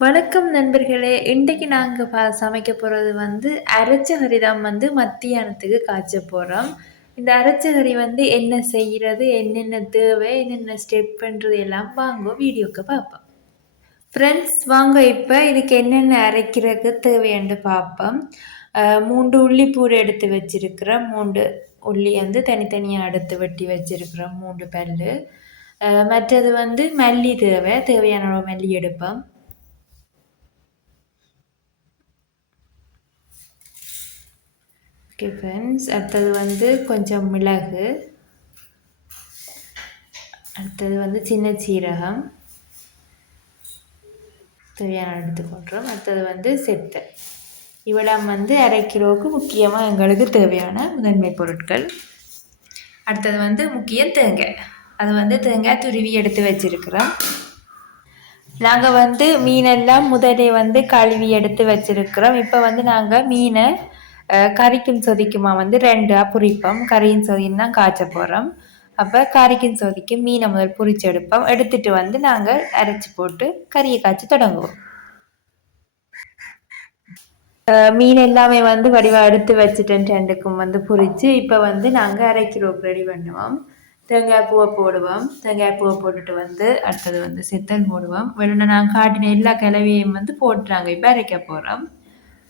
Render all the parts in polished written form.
வணக்கம் நண்பர்களே. இன்றைக்கு நாங்க சமைக்க போறது வந்து அரைச்ச கறி தான் வந்து மத்தியானத்துக்கு காய்ச்ச போறோம். இந்த அரைச்ச கறி வந்து என்ன செய்கிறது, என்னென்ன தேவை, என்னென்ன ஸ்டெப் பண்றது எல்லாம் வாங்க வீடியோக்கு பார்ப்போம். ஃப்ரெண்ட்ஸ் வாங்க இப்போ இதுக்கு என்னென்ன அரைக்கிறதுக்கு தேவையான்னு பார்ப்போம். 3 உள்ளி பூடு எடுத்து வச்சிருக்கிறோம். 3 உள்ளி வந்து தனித்தனியாக எடுத்து வெட்டி வச்சிருக்கிறோம். 3 பல்லு. மற்றது வந்து மல்லி தேவையான அளவு மல்லி எடுப்போம். ஓகே ஃப்ரெண்ட்ஸ், அடுத்தது வந்து கொஞ்சம் மிளகு, அடுத்தது வந்து சின்ன சீரகம் தேவையான எடுத்துக்கொள்கிறோம். அடுத்தது வந்து செத்தை. இவ்வளவு வந்து 1/2 கிலோவுக்கு முக்கியமாக எங்களுக்கு தேவையான முதன்மை பொருட்கள். அடுத்தது வந்து முக்கியம் தேங்காய். அது வந்து தேங்காய் துருவி எடுத்து வச்சிருக்கிறோம். நாங்கள் வந்து மீனெல்லாம் முதலே வந்து கழுவி எடுத்து வச்சிருக்கிறோம். இப்போ வந்து நாங்கள் மீனை கறிக்கும் சொதிக்குமா வந்து 2ஆக புரிப்போம். கறியும் சொதியும் தான் காய்ச்ச போகிறோம். அப்போ கறிக்கும் சொதிக்கு மீனை முதல் புரிச்சு எடுப்போம். எடுத்துட்டு வந்து நாங்கள் அரைச்சி போட்டு கறியை காய்ச்சி தொடங்குவோம். மீன் எல்லாமே வந்து வடிவாக எடுத்து வச்சுட்டேன். 2க்கும் வந்து புரிச்சு இப்போ வந்து நாங்கள் 1/2 கிலோவுக்கு ரெடி பண்ணுவோம். தேங்காய் பூவை போடுவோம். தேங்காய் பூவை போட்டுட்டு வந்து அடுத்தது வந்து செத்தல் போடுவோம். வெளில நாங்கள் காட்டின எல்லா கிளவியையும் வந்து போட்டுறாங்க. இப்போ அரைக்க போகிறோம்.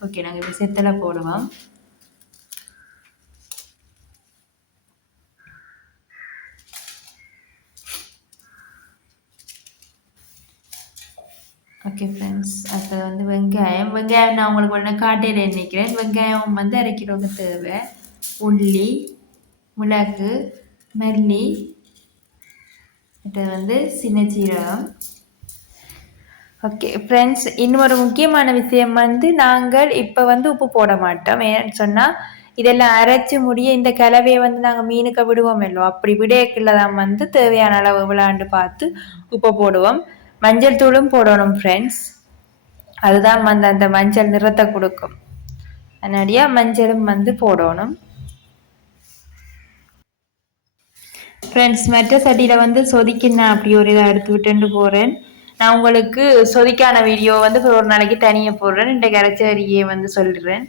ஓகே, நாங்கள் இப்போ செத்தலை போடுவோம். ஓகே ஃப்ரெண்ட்ஸ், அடுத்தது வந்து வெங்காயம் நான் உங்களுக்கு உடனே காட்டையில் நினைக்கிறேன். வெங்காயம் வந்து 1/2 கிலோவுக்கு தேவை. உள்ளி, மிளகு, மல்லி, அடுத்தது வந்து சின்ன சீரகம். ஓகே ஃப்ரெண்ட்ஸ், இன்னொரு முக்கியமான விஷயம் வந்து நாங்கள் இப்போ வந்து உப்பு போட மாட்டோம். ஏன்னு சொன்னால் இதெல்லாம் அரைச்சி முடிய இந்த கலவையை வந்து நாங்கள் மீனுக்கு விடுவோம் இல்லோ, அப்படி விடையக்குள்ள தான் வந்து தேவையான அளவு விளாண்டு பார்த்து உப்பு போடுவோம். மஞ்சள் தூளும் போடணும் ஃப்ரெண்ட்ஸ். அதுதான் வந்து அந்த மஞ்சள் நிறத்தை கொடுக்கும். அதனாடியா மஞ்சளும் வந்து போடணும். ஃப்ரெண்ட்ஸ், மற்ற சட்டியில் வந்து சொதிக்கினா அப்படி ஒரு இதை எடுத்து விட்டுண்டு போகிறேன். நான் உங்களுக்கு சொதிக்கான வீடியோ வந்து ஒரு நாளைக்கு தனியாக போடுறேன். இன்றைக்கு அரைச்ச கறியை வந்து சொல்லிடுறேன்.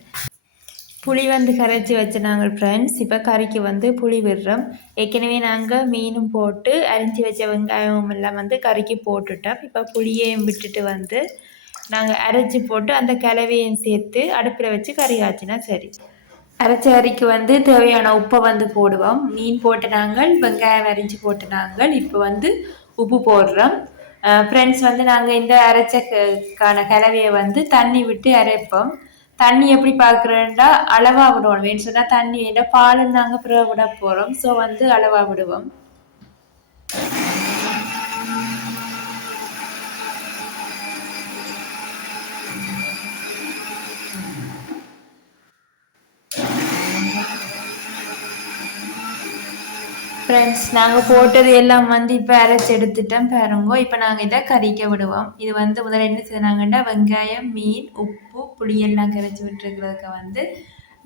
புளி வந்து கரைச்சி வச்சு நாங்கள் ஃப்ரெண்ட்ஸ் இப்போ கறிக்கு வந்து புளி விடுறோம். ஏற்கனவே நாங்கள் மீனும் போட்டு அரிஞ்சு வச்ச வெங்காயம் எல்லாம் வந்து கறிக்கு போட்டுட்டோம். இப்போ புளியையும் விட்டுட்டு வந்து நாங்கள் அரைச்சி போட்டு அந்த கலவையும் சேர்த்து அடுப்பில் வச்சு கறி காய்ச்சினா சரி. அரைச்ச கறிக்கு வந்து தேவையான உப்பை வந்து போடுவோம். மீன் போட்டு நாங்கள் வெங்காயம் அரிஞ்சு போட்டு நாங்கள் இப்போ வந்து உப்பு போடுறோம். ஃப்ரெண்ட்ஸ் வந்து நாங்கள் இந்த அரைச்சக்கான கலவையை வந்து தண்ணி விட்டு அரைப்போம். தண்ணி எப்படி பார்க்குறோன்னா அளவாக விடுவோம். வேணும் சொன்னால் தண்ணி பால் நாங்கள் பிறகு விட போகிறோம். ஸோ வந்து அளவாக விடுவோம். ஃப்ரெண்ட்ஸ், நாங்கள் போட்டது எல்லாம் வந்து இப்போ அரைச்சி எடுத்துட்டோம் பாருங்க. இப்போ நாங்கள் இதை கறிக்க விடுவோம். இது வந்து முதல்ல என்ன செய்தாங்கன்னா வெங்காயம், மீன், உப்பு, புளி எல்லாம் கரைச்சி விட்டுருக்கிறதுக்கு வந்து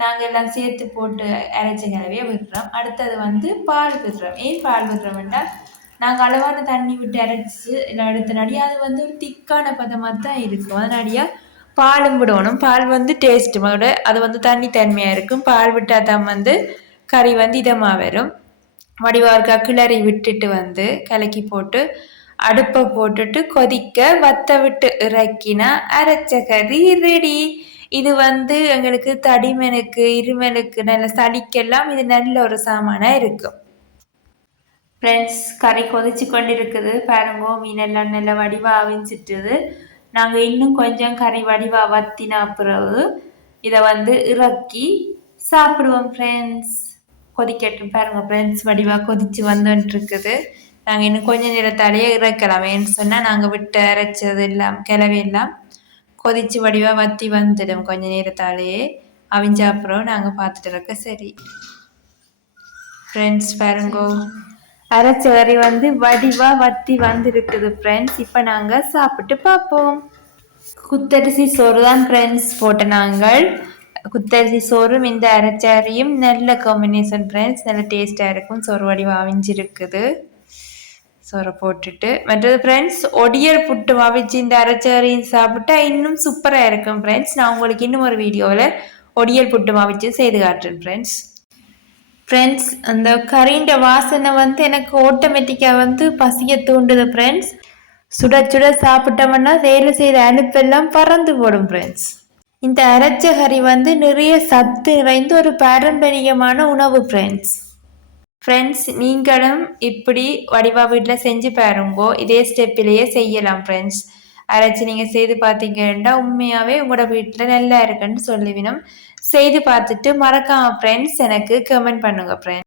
நாங்கள் எல்லாம் சேர்த்து போட்டு அரைச்ச கலவையை விடுறோம். அடுத்தது வந்து பால் விடுறோம். ஏன் பால் விடுறோம்னா நாங்கள் அளவான தண்ணி விட்டு அரைச்சி எல்லாம் எடுத்தனாடியே அது வந்து ஒரு திக்கான பதமாக தான் இருக்கும். அதனாடியா பாலும் விடணும். பால் வந்து டேஸ்ட்டு அது வந்து தண்ணி தன்மையாக இருக்கும். பால் விட்டால் தான் வந்து கறி வந்து இதமாக வரும். வடிவார்க்கா கிளறி விட்டுட்டு வந்து கலக்கி போட்டு அடுப்பை போட்டுட்டு கொதிக்க வத்த விட்டு இறக்கினா அரைச்ச கறி ரெடி. இது வந்து எங்களுக்கு தடிமனுக்கு இருமலுக்கு நல்ல சளிக்கெல்லாம் இது நல்ல ஒரு சாமானாக இருக்கும். ஃப்ரெண்ட்ஸ், கறி கொதிச்சு கொண்டு இருக்குது பாருங்கோ. மீனெல்லாம் நல்ல வடிவாக அவிஞ்சிட்டுது. நாங்கள் இன்னும் கொஞ்சம் கறி வடிவாக வத்தினா பிறகு இதை வந்து இறக்கி சாப்பிடுவோம் ஃப்ரெண்ட்ஸ். கொதிக்கட்டும் பாருங்க ஃப்ரெண்ட்ஸ், வடிவாக கொதிச்சு வந்துட்டுருக்குது. நாங்கள் இன்னும் கொஞ்சம் நேரத்தாலேயே இறக்கலாம். ஏன்னு சொன்னால் நாங்கள் விட்டு அரைச்சது எல்லாம் கிளவையெல்லாம் கொதிச்சு வடிவாக வத்தி வந்துடும். கொஞ்சம் நேரத்தாலேயே அவிஞ்ச அப்புறம் நாங்கள் பார்த்துட்டு இருக்க சரி. ஃப்ரெண்ட்ஸ் பாருங்கோ, அரைச்ச கறி வந்து வடிவாக வத்தி வந்துருக்குது ஃப்ரெண்ட்ஸ். இப்போ நாங்கள் சாப்பிட்டு பார்ப்போம். குத்தரிசி சோறு தான் ஃப்ரெண்ட்ஸ் போட்ட நாங்கள். குத்தரிசி சோறும் இந்த அரைச்சரியும் நல்ல காம்பினேஷன் ஃப்ரெண்ட்ஸ். நல்ல டேஸ்ட்டாக இருக்கும். சோறு வடிவாக அவிஞ்சிருக்குது. சோறை போட்டுட்டு மற்றது ஃப்ரெண்ட்ஸ் ஒடியல் புட்டு அவிச்சு இந்த அரைச்சரியும் சாப்பிட்டா இன்னும் சூப்பராக இருக்கும் ஃப்ரெண்ட்ஸ். நான் உங்களுக்கு இன்னும் ஒரு வீடியோவில் ஒடியல் புட்டு அவிச்சு செய்து காட்டுறேன் ஃப்ரெண்ட்ஸ். ஃப்ரெண்ட்ஸ் அந்த கறின்ற வாசனை வந்து எனக்கு ஆட்டோமேட்டிக்காக பசிய தூண்டுது ஃப்ரெண்ட்ஸ். சுட சுட சாப்பிட்டோம்னா வேலை செய்கிற அனுப்பெல்லாம் பறந்து போடும் ஃப்ரெண்ட்ஸ். இந்த அரைச்ச கறி நிறைய சத்து நிறைந்த ஒரு பாரம்பரியமான உணவு ஃப்ரெண்ட்ஸ். ஃப்ரெண்ட்ஸ் நீங்களும் இப்படி வடிவா வீட்டில் செஞ்சு பாருங்கோ. இதே ஸ்டெப்பிலேயே செய்யலாம் ஃப்ரெண்ட்ஸ். அரைச்சி நீங்கள் செய்து பார்த்தீங்கன்னா உண்மையாகவே உங்களோட வீட்டில் நல்லா இருக்குன்னு சொல்லுவினோம். செய்து பார்த்துட்டு மறக்காம ஃப்ரெண்ட்ஸ் எனக்கு கமெண்ட் பண்ணுங்க ஃப்ரெண்ட்ஸ்.